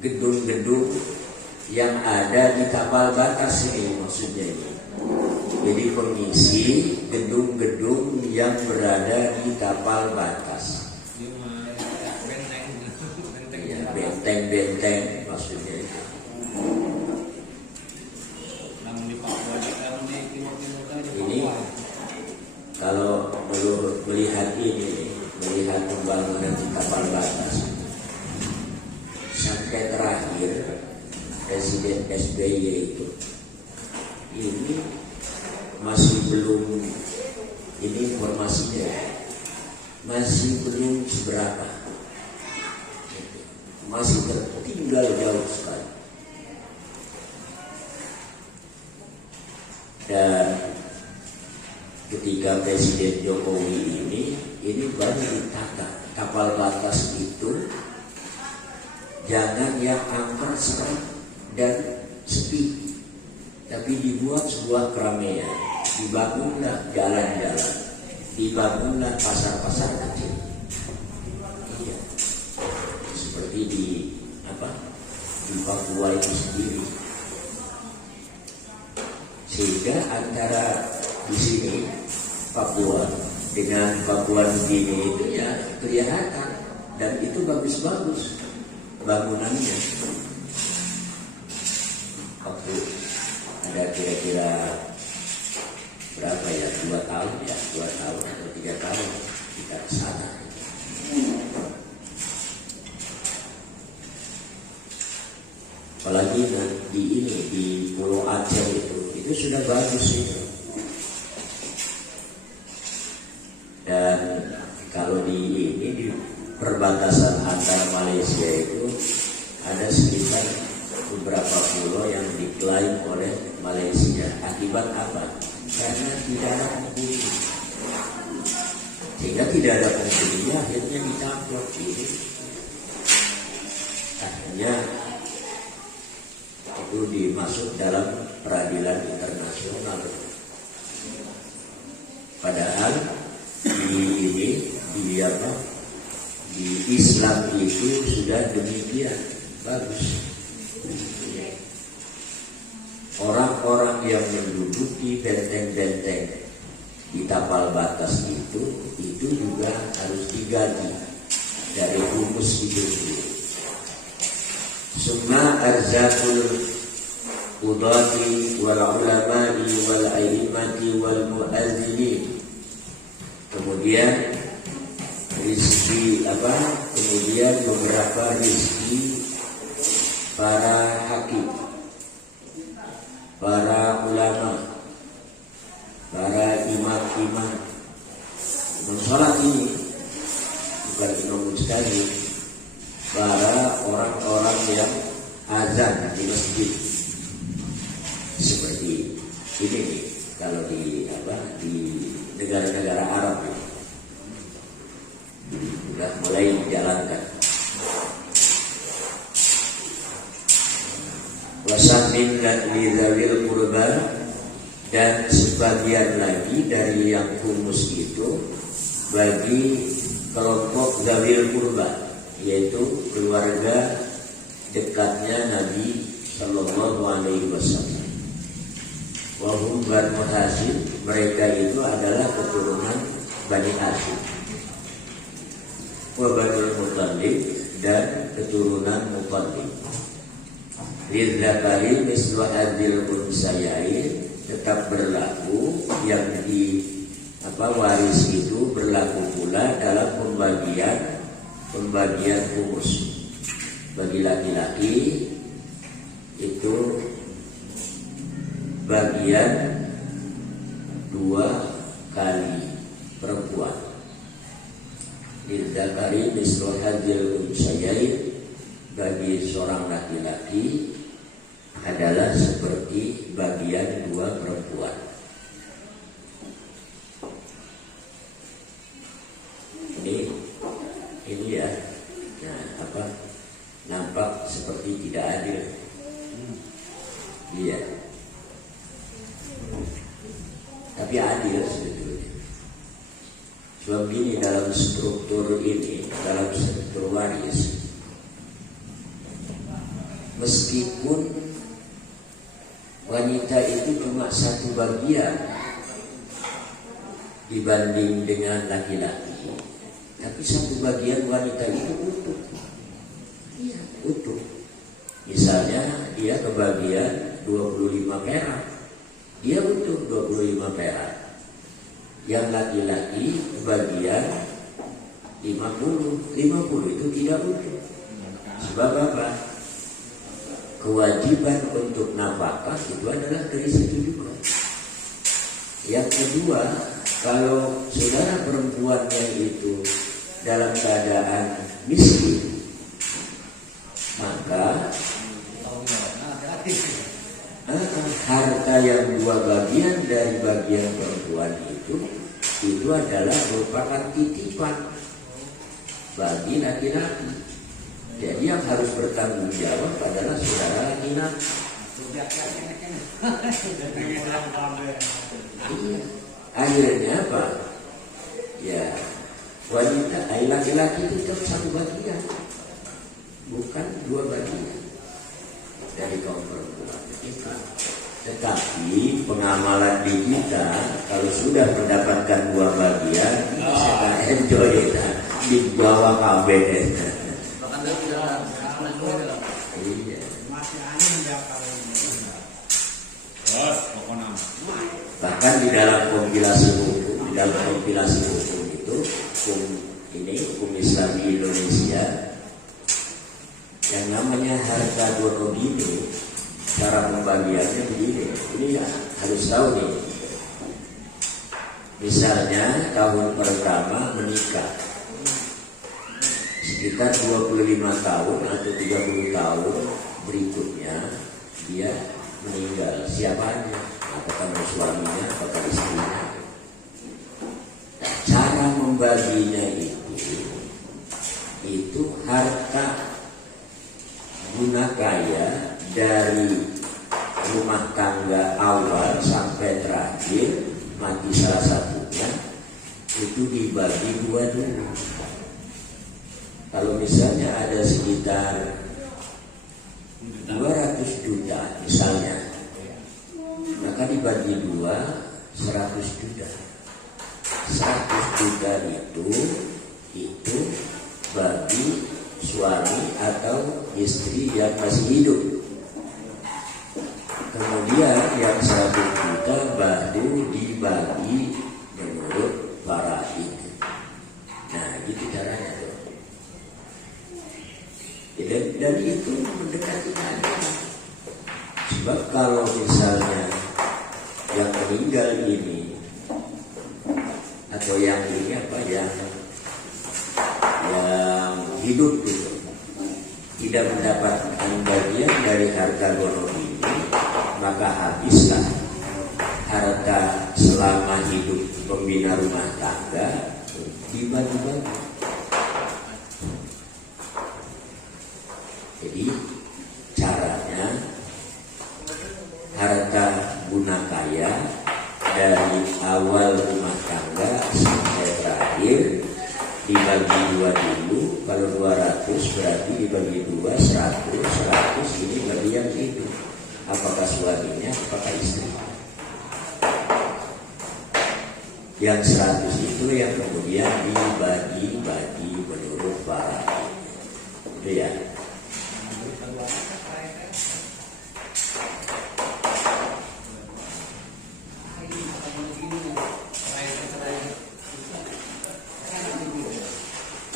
gedung-gedung yang ada di kapal batas ini maksudnya ini. Jadi pengisi gedung-gedung yang berada di kapal batas. Ya, benteng-benteng maksudnya itu. Ini ini masih belum, ini informasinya masih belum seberapa, masih tertinggal jauh sekali. Dan ketika Presiden Jokowi ini baru ditata kapal batas itu jangan yang angker serem dan sepi, tapi dibuat sebuah keramaian, dibangunlah jalan-jalan, dibangunlah pasar-pasar kecil. Iya, seperti di Papua itu sendiri. Sehingga antara di sini Papua dengan Papua Nugini itu ya kelihatan, dan itu bagus-bagus bangunannya. Waktu ada kira-kira berapa ya, 2 tahun atau 3 tahun kita ke sana. Apalagi di Pulau Aceh itu sudah bagus itu. Dan kalau di perbatasan antara Malaysia itu ada sekitar beberapa pulau yang diklaim oleh Malaysia. Akibat apa? Karena tidak ada penghuni. Sehingga tidak ada penghuni, akhirnya dicampur ini. Akhirnya itu dimasuk dalam peradilan internasional. Padahal di Islam itu sudah demikian bagus. Orang-orang yang menduduki benteng-benteng di tapal batas itu juga harus digaji dari humus itu sendiri. Summa arzakul qudati wal ulama'i wal a'immati wal mu'adzinin. Kemudian kemudian beberapa rezeki para hakim, para ulama, para imam-imam. Sholat ini bukan imam mujtahid, para orang-orang yang azan di masjid. Seperti ini nih, kalau di negara-negara Arab sudah mulai dijalankan. Wasamin dan lidawil kurban, dan sebagian lagi dari yang humus itu bagi kelompok zawil kurban, yaitu keluarga dekatnya Nabi Sallallahu Alaihi Wasallam. Wahum Banu Hashim, mereka itu adalah keturunan Bani Hashim. Wa Banul Muttalib, dan keturunan Muttalib. Lidzakari mislu hadzil unsayain, tetap berlaku yang waris itu berlaku pula dalam pembagian humus. Bagi laki-laki itu bagian 2 kali perempuan. Lidzakari mislu hadzil unsayain, bagi seorang laki-laki adalah seperti bagian 2 perempuan. Ini ya, nampak seperti tidak adil. Iya, tapi adil sebetulnya. Sebab ini dalam struktur waris, meskipun wanita itu cuma 1 bagian dibanding dengan laki-laki, tapi 1 bagian wanita itu utuh. Iya, utuh. Misalnya dia kebagian 25 perak, dia utuh 25 perak. Yang laki-laki kebagian 50 itu tidak utuh. Sebab apa? kewajiban untuk nafkah itu adalah dari situ juga. Yang kedua, kalau saudara perempuannya itu dalam keadaan miskin, maka harta yang 2 bagian dari bagian perempuan itu adalah merupakan titipan bagi laki-laki. Jadi yang harus bertanggung jawab adalah saudara laki-laki. Akhirnya apa? Ya, wanita, laki-laki itu cuma 1 bagian, bukan 2 bagian dari kaum perempuan. Tetapi pengamalan di kita, kalau sudah mendapatkan 2 bagian, kita enjoy ya, di bawah kabeh. Iya. Bahkan di dalam kompilasi hukum itu, hukum Islam di Indonesia, yang namanya harta gonogini, cara pembagiannya begini. Ini harus tahu nih. Misalnya tahun pertama menikah, sekitar 25 tahun atau 30 tahun berikutnya dia meninggal. Siapanya? Apakah suaminya, apakah istrinya? Cara membaginya itu harta guna kaya dari rumah tangga awal sampai terakhir mati salah satunya, itu dibagi 2 dulu. Kalau misalnya ada sekitar 200 juta misalnya, maka dibagi 2, 100 juta. 100 juta itu bagi suami atau istri yang masih hidup. Kemudian yang 100 juta baru dibagi menurut faraid. Nah, gitu caranya tuh. Dan itu mendekati keadaan. Sebab kalau misalnya yang meninggal ini atau yang ini yang hidup itu tidak mendapatkan bagian dari harta gono ini, maka habislah harta selama hidup pembina rumah tangga dibagi-bagi. Jadi caranya harta guna kaya dari awal rumah tangga sampai terakhir dibagi 2 dulu. Kalau 200 berarti dibagi 2, 100 ini bagi yang hidup. Apakah suaminya, apakah istrinya. Yang 100 itu yang kemudian dibagi-bagi menurut faraid. Itu ya.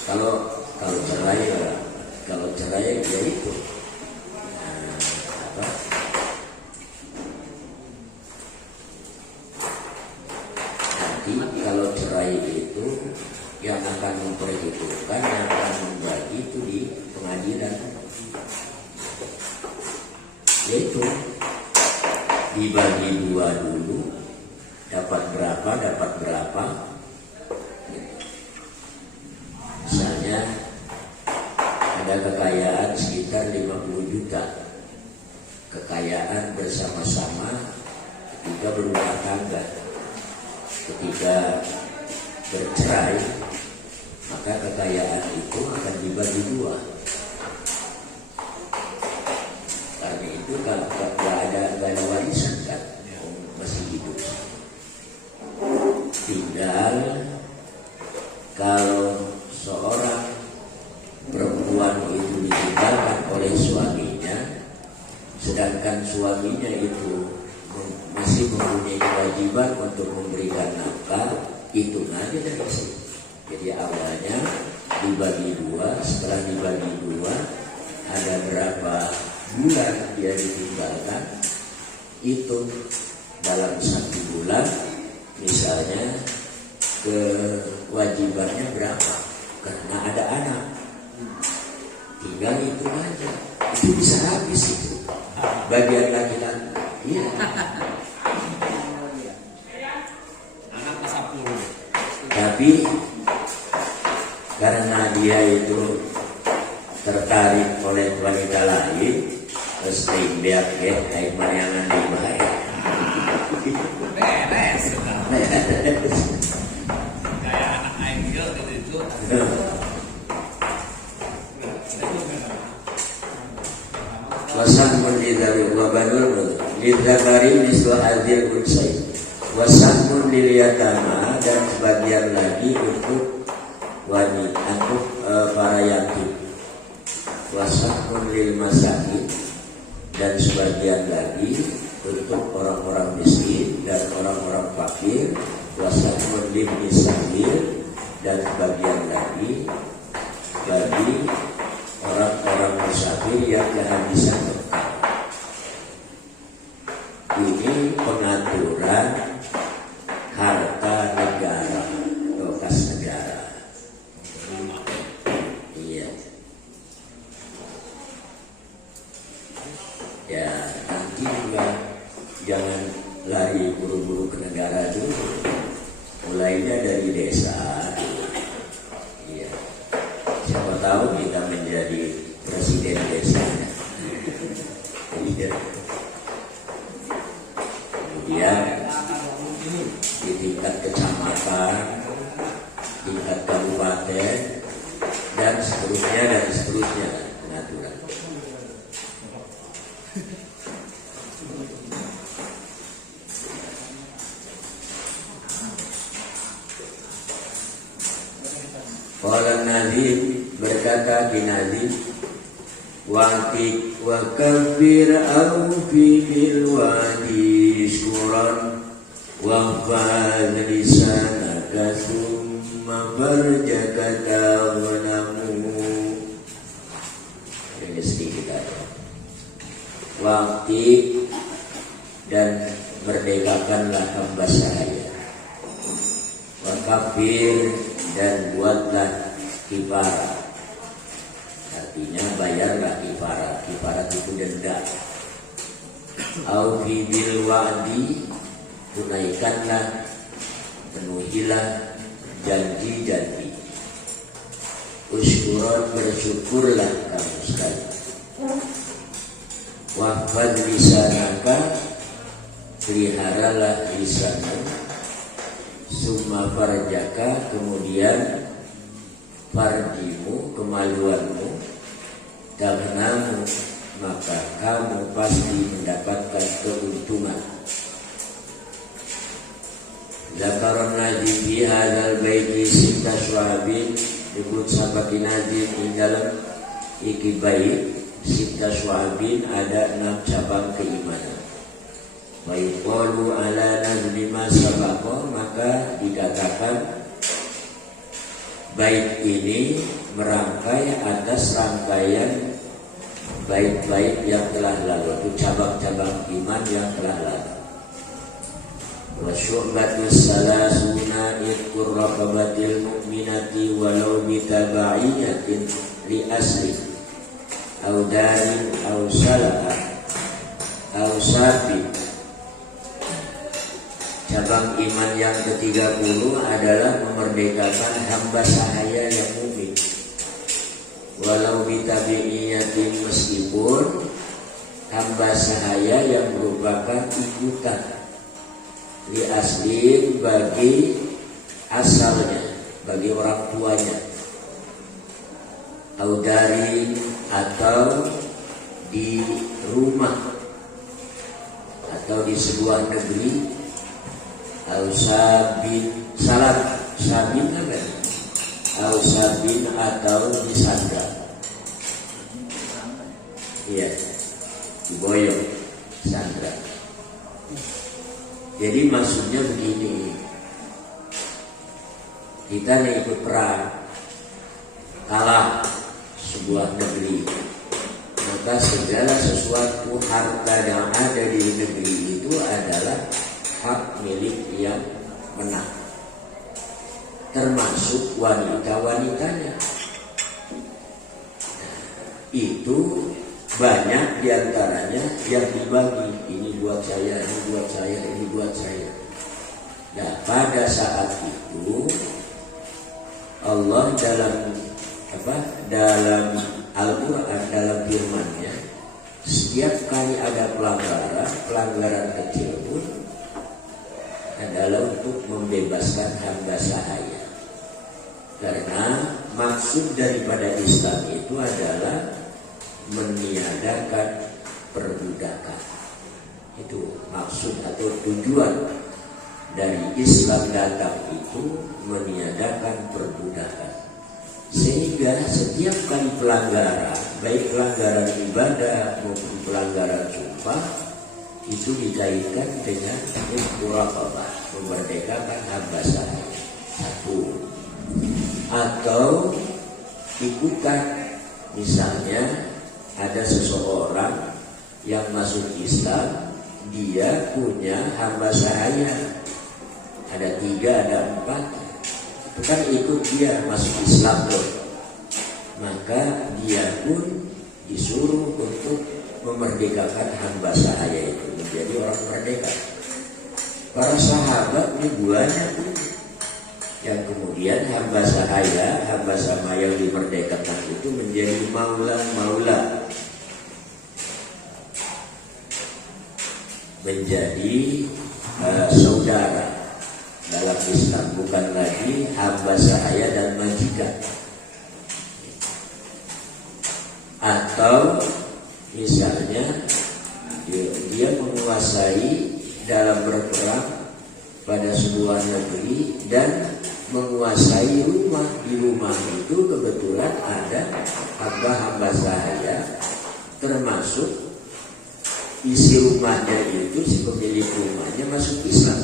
Kalau cerai ya itu nanti kalau cerai itu yang akan memperhitungkan, yang akan membagi itu di pengadilan, yaitu dibagi 2 dulu, dapat berapa. Misalnya ada kekayaan sekitar 50 juta, kekayaan bersama-sama ketika berumah tangga. Ketika bercerai, maka kekayaan itu akan dibagi 2. Karena itu kalau gak ada warisan kan, masih hidup. Tinggal kalau seorang perempuan itu ditinggalkan oleh suaminya, sedangkan suaminya itu masih mempunyai kewajiban untuk memberikan nafkah, hitung aja dari situ. Jadi awalnya dibagi 2, setelah dibagi 2 ada berapa bulan dia ditinggalkan, itu dalam 1 bulan misalnya kewajibannya berapa, karena ada anak, tinggal itu aja, itu bisa habis itu bagian laki-laki. Iya. Anak ke 10. Tapi karena dia itu tertarik oleh wanita lain, terus dia kayak mariangan di bahaya. Beres. Kayak anak angel gitu itu. Wasahmun lidhari wa banul lidhakari mislu hadzil unsay. Wasahmun lil yatama, dan sebagian lagi untuk wanita, untuk para yatim. Wasahmun lil masakin, dan sebagian lagi untuk orang-orang miskin dan orang-orang fakir. Wasahmun lil misakin, dan sebagian lagi bagi orang-orang musafir yang kehabisan bekal. Ini pengaturan harta negara atau kas negara. Iya. Ya, nanti juga jangan lari buru-buru ke negara dulu. Mulainya dari desa. Iya. Siapa tahu kita menjadi presiden desa. Iya. Kemudian di tingkat kecamatan, tingkat kabupaten, dan seterusnya pengaturan. Qala Nazim, berkata Nazim, wa'tik wa kabbir awfi bil wadi syuran wa fa'al lisanaka summa barjakata wa namu. Ini sedikit aja. Wa'tik, dan merdekakanlah hamba sahaya. Wa kabbir, dan buatlah kifarat. Artinya bayarlah kifarat. Kifarat itu denda. Aufi bil wa'di, tunaikanlah, penuhilah janji-janji. Usyuron, bersyukurlah kamu sekali. Wahfad lisanaka, peliharalah lisanmu. Summa farjaka, kemudian farjimu, kemaluanmu. Tagnamu, maka kamu pasti mendapatkan keuntungan. Zakaron Nazim fi hadzal baiti sitta syu'abin, disebut sahabat Nazim di dalam iki bait sitta syu'abin, ada 6 cabang keimanan. Wa yuqalu ala nazmi ma sabaqa, maka dikatakan bait ini merangkai atas rangkaian bait-bait yang telah lalu, itu cabang-cabang iman yang telah lalu. Wa syu'batus salasuna itqur raqabatil mu'minati walau bitaba'iyatin li asli au darin au salaha au sabi. Cabang iman yang ke-30 adalah memerdekakan hamba sahaya yang mukmin. Walau bitabi'iyatin, meskipun hamba sahaya yang merupakan ikutan li aslin, bagi asalnya, bagi orang tuanya. Audari, atau di rumah atau di sebuah negeri. Ausabin, salat sabin apa? Ausabin, atau disandra. Iya, diboyong, sandra. Jadi maksudnya begini, kita nih ikut perang, kalah sebuah negeri, maka maka segala sesuatu harta yang ada di negeri itu adalah hak milik yang menang, termasuk wanita-wanitanya. Itu banyak diantaranya yang dibagi, ini buat saya, ini buat saya, ini buat saya. Nah, pada saat itu Allah dalam dalam Al-Quran, dalam firman-Nya, setiap kali ada pelanggaran kecil pun adalah untuk membebaskan hamba sahaya. Karena maksud daripada Islam itu adalah meniadakan perbudakan. Itu maksud atau tujuan dari Islam datang itu, meniadakan perbudakan. Sehingga setiap kali pelanggaran, baik pelanggaran ibadah maupun pelanggaran sumpah, itu dikaitkan dengan muraqabah, memerdekakan hamba sahaya. Satu. Atau ikutan, misalnya ada seseorang yang masuk Islam, dia punya hamba sahaya, ada 3, ada 4, itu kan ikut dia masuk Islam loh. Maka dia pun disuruh untuk memerdekakan hamba sahaya itu, menjadi orang merdeka. Para sahabat ini banyak yang kemudian hamba sahaya yang dimerdekakan itu menjadi maula, menjadi saudara dalam Islam, bukan lagi hamba sahaya dan majikan. Atau misalnya dia menguasai dalam berperang pada sebuah negeri dan menguasai rumah. Di rumah itu kebetulan ada hamba-hamba sahaya, termasuk isi rumahnya itu, si pemilik rumahnya masuk Islam.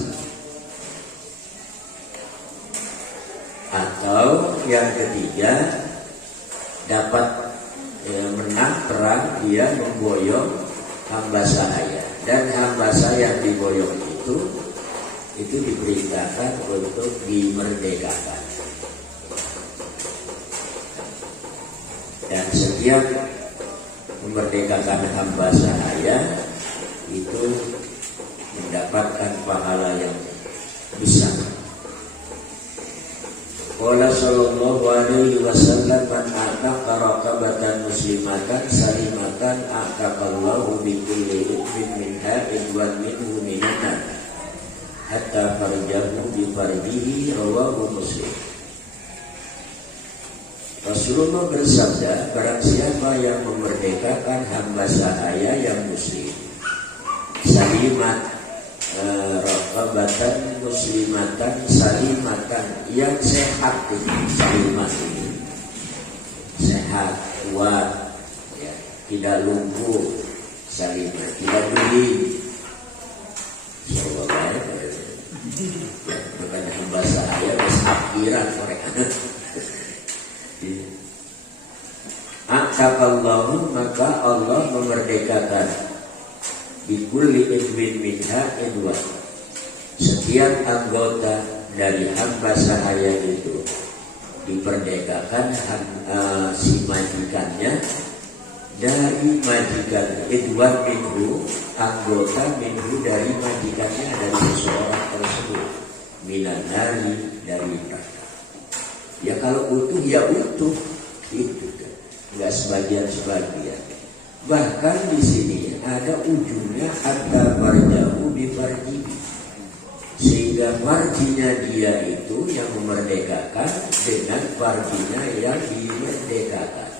Atau yang ketiga, dapat menang perang, dia memboyong hamba sahaya, dan hamba sahaya yang diboyong itu diperintahkan untuk dimerdekakan. Dan setiap memerdekakan hamba sahaya itu mendapatkan pahala yang besar. Qala sallallahu alaihi wasallam, man ataqa raqabatan muslimatan salimatan aqaqallahu bi kulli ibnin minha idwan minhu minan hatta farjahu bi farjihi, rawahu Muslim. Rasulullah bersabda, barang siapa yang memerdekakan hamba sahaya yang muslim, salimat, raqabatan muslimatan salimatan, yang sehat itu, salimat ini sehat, kuat, ya, tidak lumpuh, salimat, tidak beli, insyaallah baik, ya, bukan hamba sahaya, akhirat mereka. Aqaqallahu, maka Allah memerdekakan bikulli idwin minha idwan, setiap anggota dari hamba sahaya itu diperdekakan si majikannya dari majikan, idwan minhu, anggota minhu dari majikannya, dari seseorang tersebut, minan nari, dari neraka. Ya kalau utuh ya utuh, itu kan, nggak sebagian. Bahkan di sini ada ujungnya hatta farjahu bi farjihi, sehingga farjinya dia itu yang memerdekakan dengan farjinya yang dimerdekakan.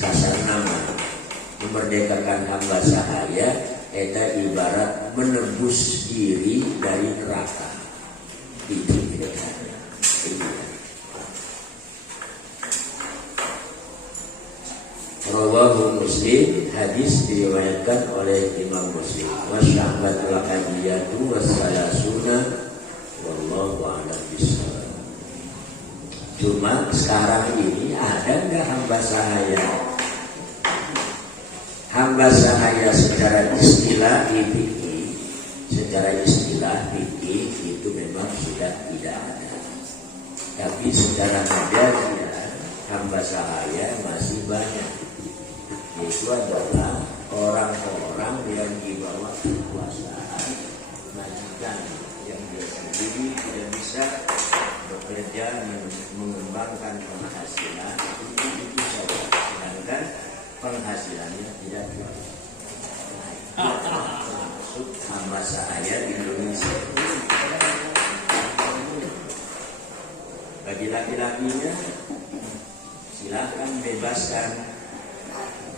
Kasar nama memerdekakan hamba sahaya eta ibarat menebus diri dari neraka. Itu bedanya. Rawahu Muslim, hadis diriwayatkan oleh Imam Muslim. Wasyahbatul hadiyatu wassalasuna, wallahu a'lam bishawab. Cuma sekarang ini ada nggak hamba sahaya hamba sahaya secara istilah fikih, itu memang sudah tidak ada. Tapi secara majaziyah hamba sahaya masih banyak. Itu adalah orang-orang yang di bawah kekuasaan majikan yang dia sendiri tidak bisa bekerja mengembangkan penghasilan itu saja. Sedangkan penghasilannya tidak cukup. Termasuk hamba sahaya di Indonesia. Bagi laki-lakinya silakan bebaskan,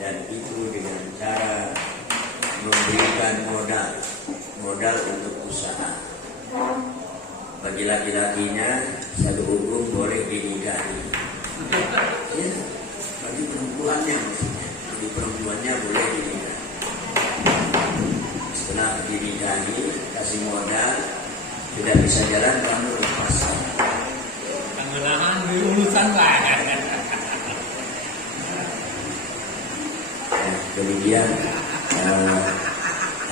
dan itu dengan cara memberikan modal untuk usaha. Bagi laki-lakinya satu hukum boleh dinikahi. Ya, bagi perempuannya maksudnya, bagi perempuannya boleh dinikahi. Setelah dinikahi, kasih modal, tidak bisa jalan, kamu lepaskan. Menahan urusan lah. Kemudian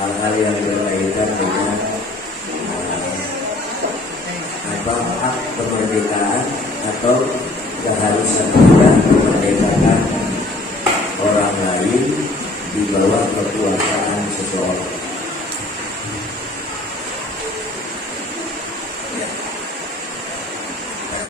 hal-hal yang berkaitan dengan hak kemerdekaan atau keharusan kita memerdekakan orang lain di bawah kekuasaan